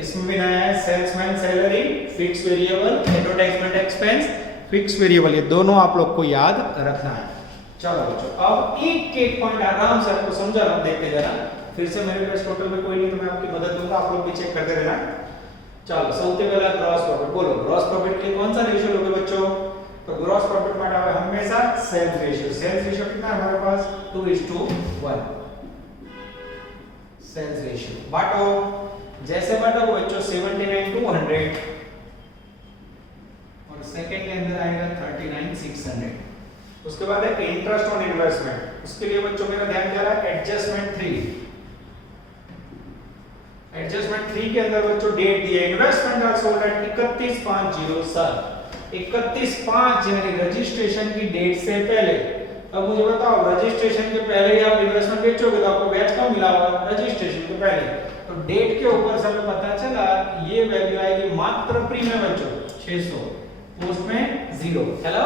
इसमें भी नया है salesman salary fix variable, advertisement expense fix variable, ये दोनों आप लोग को याद रखना है। चलो बच्चों अब एक एक पॉइंट आराम से आपको समझा देखते जाना। फिर से मेरे पास टोटल में कोई नहीं तो मैं आपकी मदद दूंगा, आप लोग भी चेक करते रहना। चलो सबसे पहला ग्रॉस प्रॉफिट, बोलो ग्रॉस प्रॉफिट के लिए कौन सा रेशियो लोगे बच्चों? तो ग्रॉस प्रॉफिट में आवे हमेशा सेल्स रेशियो। सेल्स रेशियो कितना है हमारे पास? 2:1 सेल्स रेशियो। बांटो, जैसे बांटो बच्चों 79 to 100 और सेकंड के अंदर आएगा 39,600। उसके बाद है इंटरेस्ट ऑन इन्वेस्टमेंट, उसके लिए बच्चों मेरा ध्यान जा रहा है एडजस्टमेंट 3। एडजस्टमेंट 3 के अंदर बच्चों डेट दी है, इन्वेस्टमेंट आर सोल्ड एट 31/5/07। 31/5 यानी रजिस्ट्रेशन की डेट से पहले। अब मुझे बताओ रजिस्ट्रेशन के पहले ही आप इन्वेस्टमेंट बेचोगे तो आपको ब्याज कब मिला होगा? रजिस्ट्रेशन के पहले। तो डेट के ऊपर से हमें पता चला ये वैल्यू आएगी मात्र प्रीमियम बच्चों 600, पोस्ट में 0। हेलो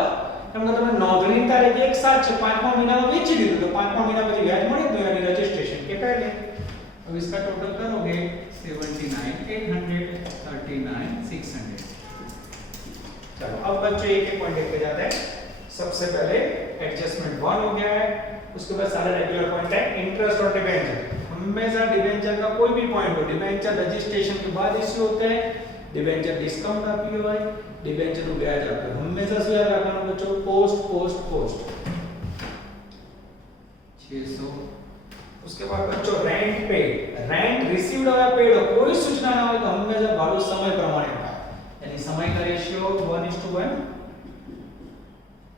तो मतलब नौकरी तारीख एक साथ 5वां महीना में बेच दी तो 5वां महीना में ब्याज મળે तो यानी रजिस्ट्रेशन के पहले। अब इसका टोटल करोगे 79,800 39,600। चलो अब बच्चों एक एक पॉइंट देखते जाते हैं। सबसे पहले एडजस्टमेंट 1 हो गया है, उसके बाद सारे रेगुलर पॉइंट है। इंटरेस्ट और डिबेंचर, हमेशा डिबेंचर का कोई भी पॉइंट हो, डिबेंचर रजिस्ट्रेशन के बाद इश्यू होते हैं, डिबेंचर डिस्काउंट आपकी हो भाई, डिबेंचर को ब्याज आपको हमेशा से याद रखना बच्चों पोस्ट पोस्ट पोस्ट 600। उसके बाद बच्चों रेंट पेड, रेंट रिसीव्ड और पेड हो, कोई सूचना ना हो तो हमेशा भाड़ું समय प्रमाणे था, यानी समय का रेशियो 1:1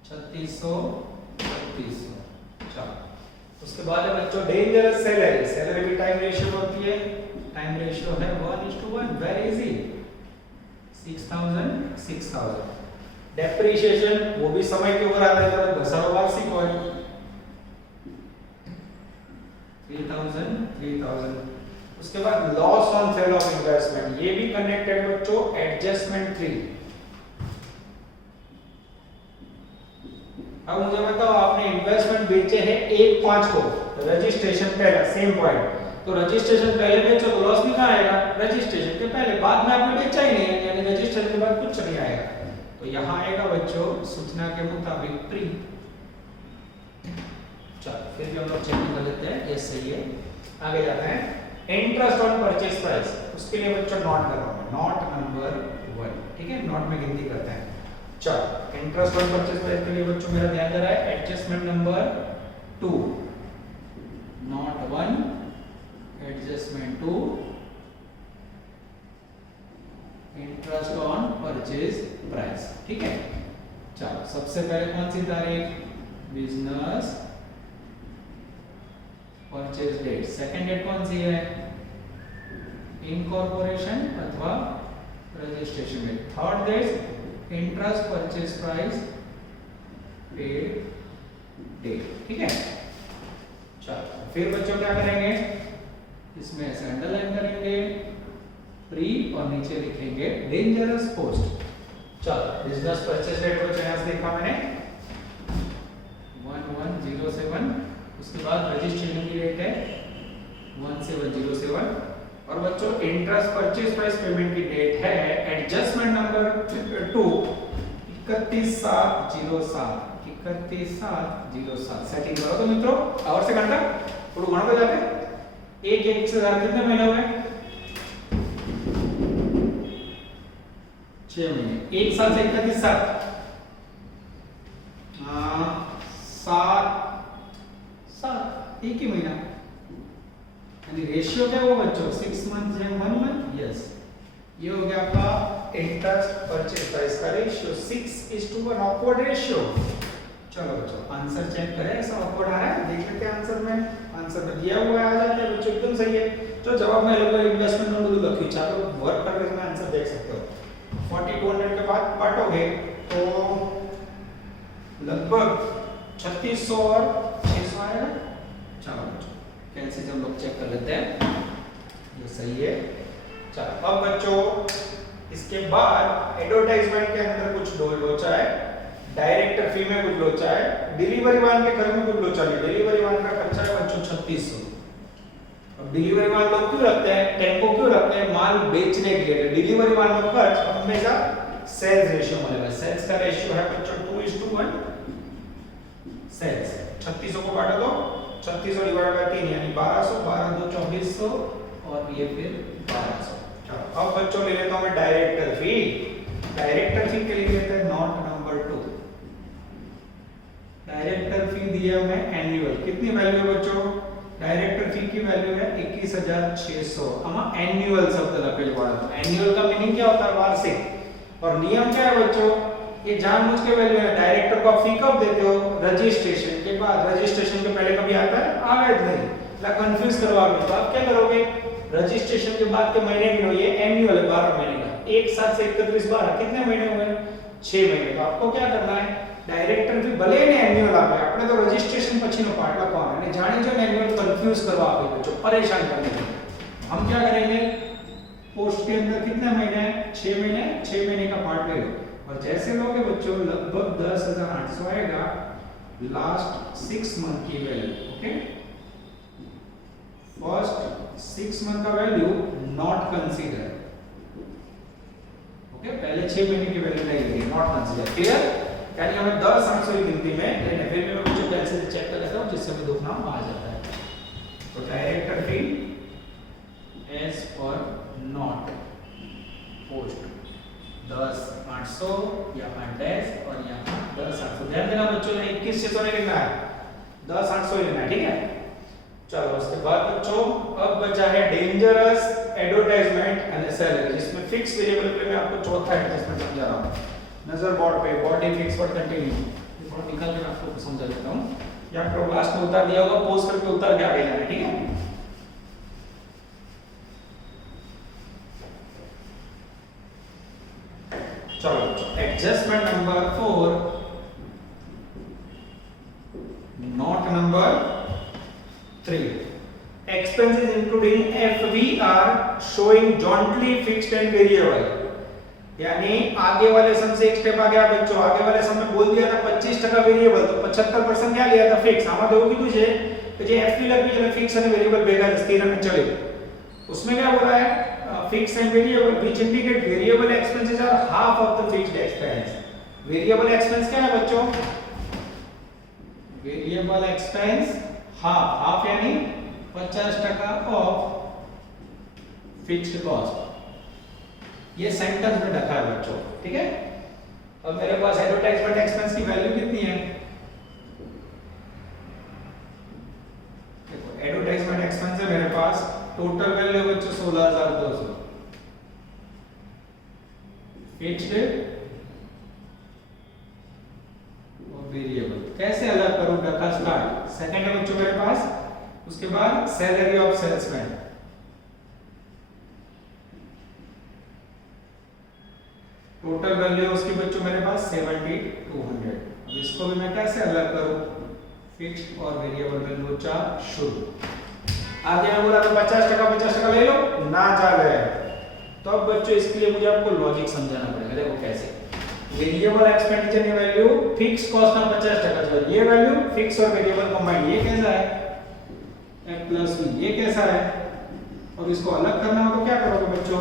3600 3600। चलो उसके बाद है बच्चों डेंजरस सैलरी, सैलरी भी टाइम रेशियो होती है, टाइम रेशियो है 1:1, वेरी इजी 6000 6000। डेप्रिसिएशन वो भी समय के ऊपर आधारित है, घसारो वार्षिक હોય 3000 3000। उसके बाद loss on sale of investment, ये भी कनेक्टेड बच्चों एडजस्टमेंट 3। अब मुझे बताओ आपने इन्वेस्टमेंट बेचे हैं 1/5 को, रजिस्ट्रेशन पहले सेम पॉइंट, तो रजिस्ट्रेशन पहले बेचो तो लॉस नहीं आएगा, रजिस्ट्रेशन के पहले, बाद में आपने बेचा ही नहीं है यानी रजिस्ट्रेशन के बाद कुछ नहीं आएगा। तो यहां आएगा बच्चों सूचना के मुताबिक प्री। चलो फिर भी हम लोग चेक कर लेते हैं, ये सही है। आगे जाते हैं इंटरेस्ट ऑन परचेज प्राइस, उसके लिए बच्चों नोट कर रहा हूं, नोट नंबर 1, ठीक है, नोट में गिनती करते हैं। चलो इंटरेस्ट ऑन परचेज प्राइस के लिए बच्चों मेरा ध्यान दे रहा है adjustment number 2, note 1 adjustment 2 interest on purchase price, ठीक है। चलो सबसे पहले कौन सी तारीख? Business purchase date. Second date कौन सी है? इनकॉर्पोरेशन अथवा registration date. Third date interest purchase price paid date, ठीक है। चलो फिर बच्चों क्या करेंगे, इसमें ऐसे अंडरलाइन करेंगे प्री और नीचे लिखेंगे डेंजरस पोस्ट। चलो बिजनेस परचेज डेट को यहाँ से लिखा मैंने 1107, उसके बाद रजिस्ट्रेशन की डेट है 1707 और बच्चों इंटरेस्ट परचेज प्राइस पेमेंट की डेट है एडजस्टमेंट नंबर 2 31/7/07 31/7/07। सेटिंग करो तो मित्रों और से घंटा थोड़ा गणो जाते एक से ज्यादा कितने महीने हुए? 6 महीने। एक साल से 31/7 7 एक ही महीना, यानी रेशियो क्या हुआ बच्चों 6 मंथ या 1 मंथ। यस ये हो गया आपका इंटरेस्ट परचेज प्राइस का रेशियो 6:1 अपवर्ड रेशियो। चलो बच्चों आंसर चेक करें, ऐसा ऑकवर्ड आ रहा है, देख लेते हैं आंसर में। आंसर में दिया हुआ है, आ जाता है बच्चों, एकदम सही है। जो जवाब में अलग अलग इन्वेस्टमेंट में બધું લખ્યું છે, आप वर्क करके इसमें आंसर देख सकते हो। 40 200 के बाद बांटोगे तो लगभग 3600 और 600 आएगा। चलो बच्चों कैसे हम लोग चेक कर लेते हैं, ये सही है। चलो अब बच्चों इसके बाद एडवर्टाइजमेंट के अंदर कुछ लोचा है, डायरेक्टर फी में कुछ लोचा है, डिलीवरी वाहन के खर्च में कुछ लोचा नहीं। डिलीवरी वाहन का खर्चा है बच्चों 3600। अब डिलीवरी वाहन लोग क्यों रखते हैं, टेम्पो क्यों रखते हैं, माल बेचने के लिए। डिलीवरी वाहन का खर्च हमेशा सेल्स रेशियो मिलेगा। सेल्स का रेशियो है बच्चों 2:1 सेल्स। 3600 को बांट दो, 3600 डिवाइड बाय 3 यानी 1200, 12 2 2400 और ये फिर 1200। चलो अब बच्चों ले लेता हूं मैं डायरेक्टर फी। डायरेक्टर फी के लिए लेते हैं नोट नंबर 2। डायरेक्टर फी दिया मैं एनुअल, कितनी वैल्यू है बच्चों, डायरेक्टर फी की वैल्यू है 21600। हम एनुअल शब्द लगे पड़ा। एनुअल का मीनिंग क्या होता है, वार्षिक। और नियम क्या है बच्चों, ये जानबूझ के वैल्यू है। डायरेक्टर को फी कब देते हो, रजिस्ट्रेशन के बाद। रजिस्ट्रेशन के पहले कभी आता है, आवेद नहीं, ला कंफ्यूज करवाओगे। तो आप क्या करोगे, रजिस्ट्रेशन के बाद के महीने गिनो, ये एनुअल है 12 महीने का। 1 7 से 31 12 कितने महीने हुए, 6 महीने। तो आपको क्या करना है, डायरेक्टर फी भले ने एनुअल આપે, આપણે તો રજીસ્ટ્રેશન પછીનો પાર્ટ લખવાનો અને જાણી જો ને એન્યુઅલ કન્ફ્યુઝ કરવા આપે બચ્ચો, પરેશાન करने के। हम क्या करेंगे, पोस्ट के अंदर कितने महीने हैं, 6 महीने, 6 महीने का पार्ट ले लो और जैसे लोगे बच्चों लगभग 10800 आएगा लास्ट 6 मंथ की वैल्यू। ओके, फर्स्ट 6 मंथ का वैल्यू नॉट कंसीडर। ओके, पहले 6 महीने की वैल्यू नहीं लेंगे, नॉट कंसीडर। क्लियर, यानी हमें 10 की गिनती में लेने। फिर भी मैं कुछ कैसे चेक कर लेता हूं जिससे भी दुखना आ जाता है। तो director fee as per note post 10800 या 8 और यहां 10800। ध्यान देना बच्चों, 21600 नहीं लिखना है, 10800 ही लेना है, ठीक है। चलो उसके बाद बच्चों अब बचा है डेंजरस एडवर्टाइजमेंट एंड सैलरी, जिसमें फिक्स वेरिएबल पे मैं आपको चौथा एडजस्टमेंट समझा रहा हूं। नजर बोर्ड पे, बॉडी फिक्स पर कंटिन्यू, थोड़ा निकाल के मैं आपको समझा देता हूं, या आपको क्लास में उतार दिया होगा, पोस्ट करके उतार के आगे जाना, ठीक है। चलो adjustment number 4, note number 3, expenses including FV are showing jointly fixed and variable। यानी आगे वाले सम से एक स्टेप आगे आ बच्चों, आगे वाले सम में बोल दिया था 25% वेरिएबल, तो 75% क्या लिया था, फिक्स। આમાં તો એવું કીધું છે કે જે FV લખી છે ફિક્સ અને વેરિએબલ ભેગા સ્થિર અને ચલે। उसमें क्या बोला है, fix and variable which indicate variable expenses are half of the fixed expense. Variable expense क्या है बच्चों, वेरिएबल एक्सपेंस हाफ, हाफ यानी 50% ऑफ फिक्स्ड कॉस्ट। ये सेंटेंस में रखा है बच्चों, ठीक है। अब मेरे पास एडवर्टाइजमेंट एक्सपेंस की वैल्यू कितनी है, देखो एडवर्टाइजमेंट एक्सपेंस है मेरे पास, टोटल वैल्यू बच्चों 16200 फिक्स्ड और वेरिएबल। कैसे अलग करूं, रखा स्टार्ट सेकंड है बच्चों मेरे पास, उसके बाद salary of salesman, total value है उसकी बच्चों मेरे पास 7200। अब इसको भी मैं कैसे अलग करूं, फिक्स्ड और वेरिएबल में लोचा शुरू। आगे मैं बोला तो 50% ले लो, ना चले तो अब बच्चों इसके लिए मुझे आपको लॉजिक समझाना पड़ेगा। देखो कैसे, वेरिएबल एक्सपेंडिचर की वैल्यू फिक्स कॉस्ट का 50% है, ये वैल्यू फिक्स और वेरिएबल कंबाइंड, ये कैसा है f प्लस v, ये कैसा है। और इसको अलग करना हो तो क्या करोगे बच्चों,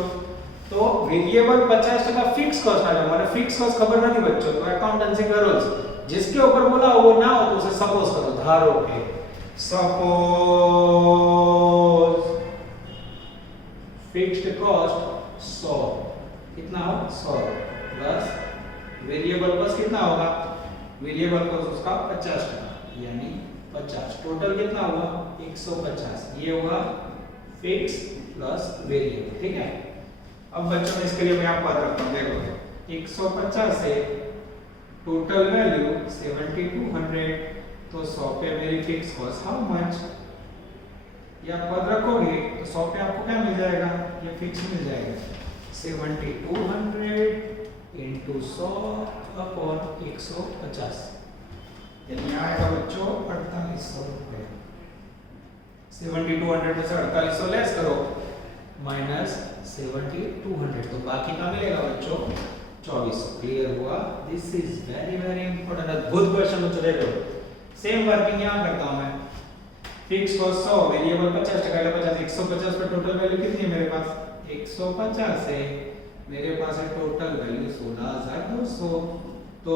तो वेरिएबल 50% फिक्स कॉस्ट आ जाएगा। माने फिक्स कॉस्ट खबर नहीं बच्चों, तो अकाउंटेंसी का रूल्स जिसके ऊपर बोला वो ना हो तो उसे सपोज करो। धारो के सपोज फिक्स्ड कॉस्ट 100, कितना हो 100 प्लस वेरिएबल कॉस्ट कितना होगा, वेरिएबल कॉस्ट उसका 50% यानी 50, टोटल कितना होगा 150। ये होगा फिक्स प्लस वेरिएबल, ठीक है। अब बच्चों में इसके लिए मैं आपको पता रखता हूं, देखो 150 से टोटल वैल्यू 7200, तो 100 पे मेरी फिक्स कॉस्ट हाउ मच, या पद रखोगे तो 100 पे आपको क्या मिल जाएगा, ये फिक्स मिल जाएगा 7200 इंटू 100 अपॉन 150, यानी आएगा बच्चों 4800 रुपये। 7200 में से 4800 लेस करो माइनस 7200, तो बाकी का मिलेगा बच्चों 2400। क्लियर हुआ? This is very very important, अद्भुत क्वेश्चन बच्चों। देखो सेम वर्किंग यहाँ करता हूँ मैं, फिक्स कॉस्ट 100, वेरिएबल 50 टका 50, 150 पे टोटल वैल्यू कितनी है मेरे पास, 150 है, मेरे पास है टोटल वैल्यू 16200, तो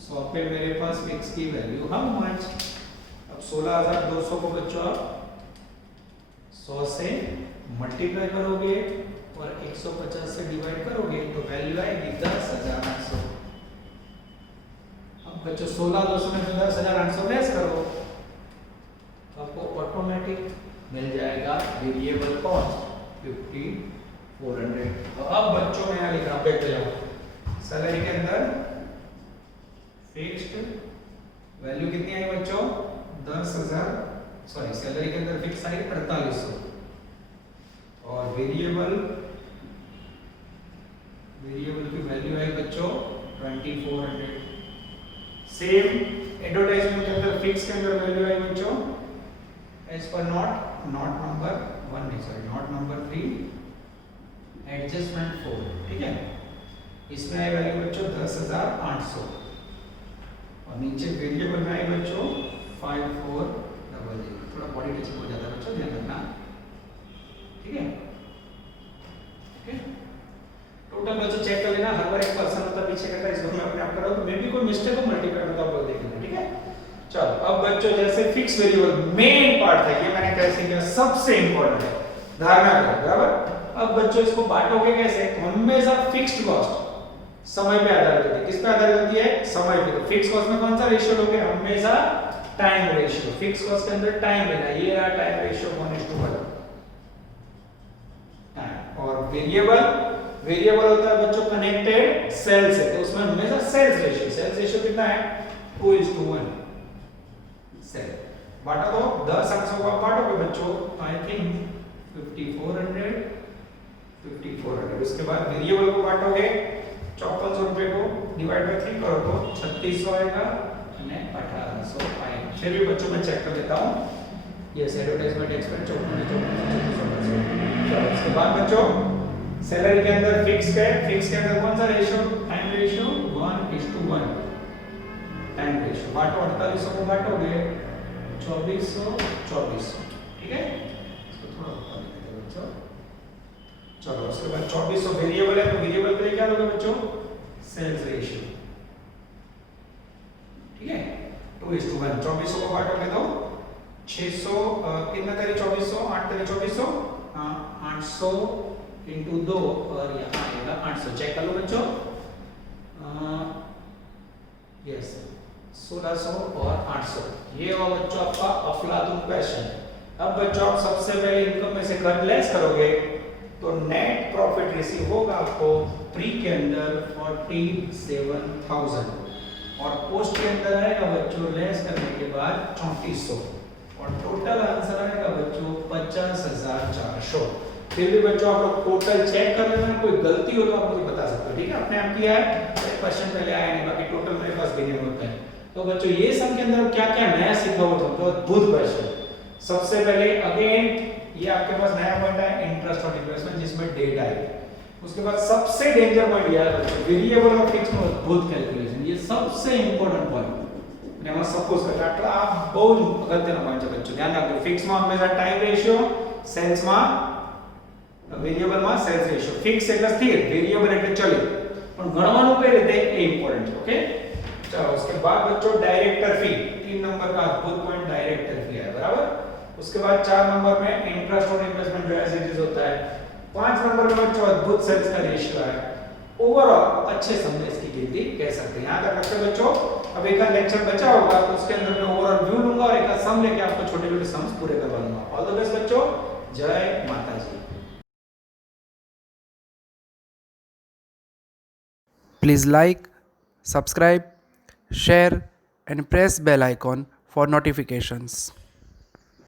100 पे मेरे पास फिक्स की वैल्यू हाउ मच। अब 16200 को बच्चों आप 100 से मल्टीप्लाई करोगे और 150 से डिवाइड करोगे तो वैल्यू आएगी 10800। अब बच्चों 16200 में 10800 लेस करो, आपको ऑटोमेटिक मिल जाएगा वेरिएबल कॉस्ट 5400। तो अब बच्चों में यहाँ लिख रहा हूँ, देखते जाओ, सैलरी के अंदर फिक्स्ड वैल्यू कितनी आई बच्चों, 10,000, सॉरी सैलरी के अंदर फिक्स आई 4800, और वेरिएबल की वैल्यू आई बच्चों 2400। सेम एडवर्टाइजमेंट के अंदर फिक्स के अंदर वैल्यू आई बच्चों एज पर नॉट नंबर 1 नहीं, सॉरी नॉट नंबर 3, एडजस्टमेंट 4, ठीक है, इसमें आई वैल्यू बच्चों 10,800, और नीचे वेरिएबल में आई बच्चों 5400। थोड़ा बॉडी टचिंग हो जाता है बच्चों, ध्यान रखना, ठीक है। ओके, टोटल बच्चों चेक कर लेना, हर बार एक पर्सन होता है पीछे का, इस बार मैं अपने आप कर रहा हूं, तो मे भी कोई मिस्टेक हो मल्टीप्लाई में तो आप लोग देख लेना, ठीक है। चलो अब बच्चों जैसे फिक्स वेरिएबल मेन पार्ट है, ये मैंने कैसे किया, सबसे इंपॉर्टेंट है, धारणा करो, बराबर। अब बच्चों इसको बांटोगे कैसे, हमेशा फिक्स्ड कॉस्ट समय पे आधारित होती है, किस पे आधारित होती है, समय पे। तो फिक्स कॉस्ट में कौन सा रेशियो लोगे, हमेशा टाइम रेशियो। फिक्स कॉस्ट के अंदर टाइम लेना, ये रहा टाइम रेशियो 1:1 टाइम। और वेरिएबल होता है बच्चों कनेक्टेड सेल से, तो उसमें हमेशा सेल्स रेशियो कितना है, 2:1 सेल। बांटा तो 10,800 को आप बांटोगे बच्चों, आई थिंक 5400, उसके बाद वेरिएबल को बांटोगे 5400 रुपए को डिवाइड बाय 3 करो तो 3600 आएगा અને 1800 आएगा। चलिए बच्चों मैं चेक कर लेता हूँ, यस एडवर्टाइजमेंट एक्सपेंस 5400। चलो उसके बाद बच्चों सैलरी के अंदर फिक्स के अंदर कौन सा ratio, time ratio 1:1 time ratio. बांटो 4800 को बांटोगे 2400, ठीक है, इसको थोड़ा ऊपर लिख देते बच्चों। चलो उसके बाद 2400 वेरिएबल है, तो वेरिएबल पे क्या लोगे बच्चों, सेल्स रेशियो, ठीक है, 2:1। 2400 को बांटोगे तो 600, कितना तेरे 2400, 8 तेरे 2400, 800 इंटू 2 और यहाँ आएगा 800। चेक कर लो बच्चों, यस 1600 और 800, ये हुआ बच्चों आपका अफलातून क्वेश्चन। अब बच्चों आप सबसे पहले इनकम में से कट लेस करोगे तो नेट प्रॉफिट रिसीव होगा आपको प्री के अंदर 47,000, और पोस्ट के अंदर आएगा बच्चों लेस करने के बाद 3400, और टोटल आंसर आएगा बच्चों 50,400। फिर भी बच्चों आप लोग टोटल चेक कर लेना, कोई गलती हो तो आप मुझे बता सकते हो, ठीक है। अपने आप किया है, क्वेश्चन पहले आया नहीं, बाकी टोटल मेरे पास गिने होते हैं। तो बच्चों ये सम के अंदर क्या क्या नया सीखा हो तो अद्भुत क्वेश्चन। सबसे पहले अगेन ये आपके पास नया पॉइंट है इंटरेस्ट और इन्वेस्टमेंट, जिसमें डेट आएगी। उसके बाद सबसे डेंजर पॉइंट यह है बच्चों, वेरिएबल और फिक्स में अद्भुत कैलकुलेशन, ये सबसे इंपॉर्टेंट पॉइंट ने हम सपोज करते हैं। आटला आप बहुत अगत्यનો पॉइंट છે बच्चों, ध्यान રાખજો। फिक्स में हमेशा टाइम रेशियो, सेल्स में वेरिएबल में सेल्स रेशियो। फिक्स એટલે સ્થિર, વેરિએબલ એટલે ચલિત, પણ ગણવાનું કઈ રીતે એ ઇમ્પોર્ટન્ટ છે, ओके। चलो उसके बाद बच्चों डायरेक्टर फी, 3 नंबर का अद्भुत पॉइंट डायरेक्टर फी है, बराबर। उसके बाद 4 नंबर में इंटरेस्ट और इन्वेस्टमेंट जो एज इट इज होता है। 5 नंबर में बच्चों अद्भुत सेल्स का रेशियो है। ओवरऑल अच्छे समझे इसकी गिनती कह सकते हैं। यहां तक रखते बच्चों, अब एक लेक्चर बचा होगा तो उसके अंदर मैं ओवरऑल व्यू लूंगा और एक सम लेके आपको छोटे-छोटे सम्स पूरे करवा दूंगा। ऑल द बेस्ट बच्चों, जय माता जी। Please like, subscribe, share and press bell icon for notifications.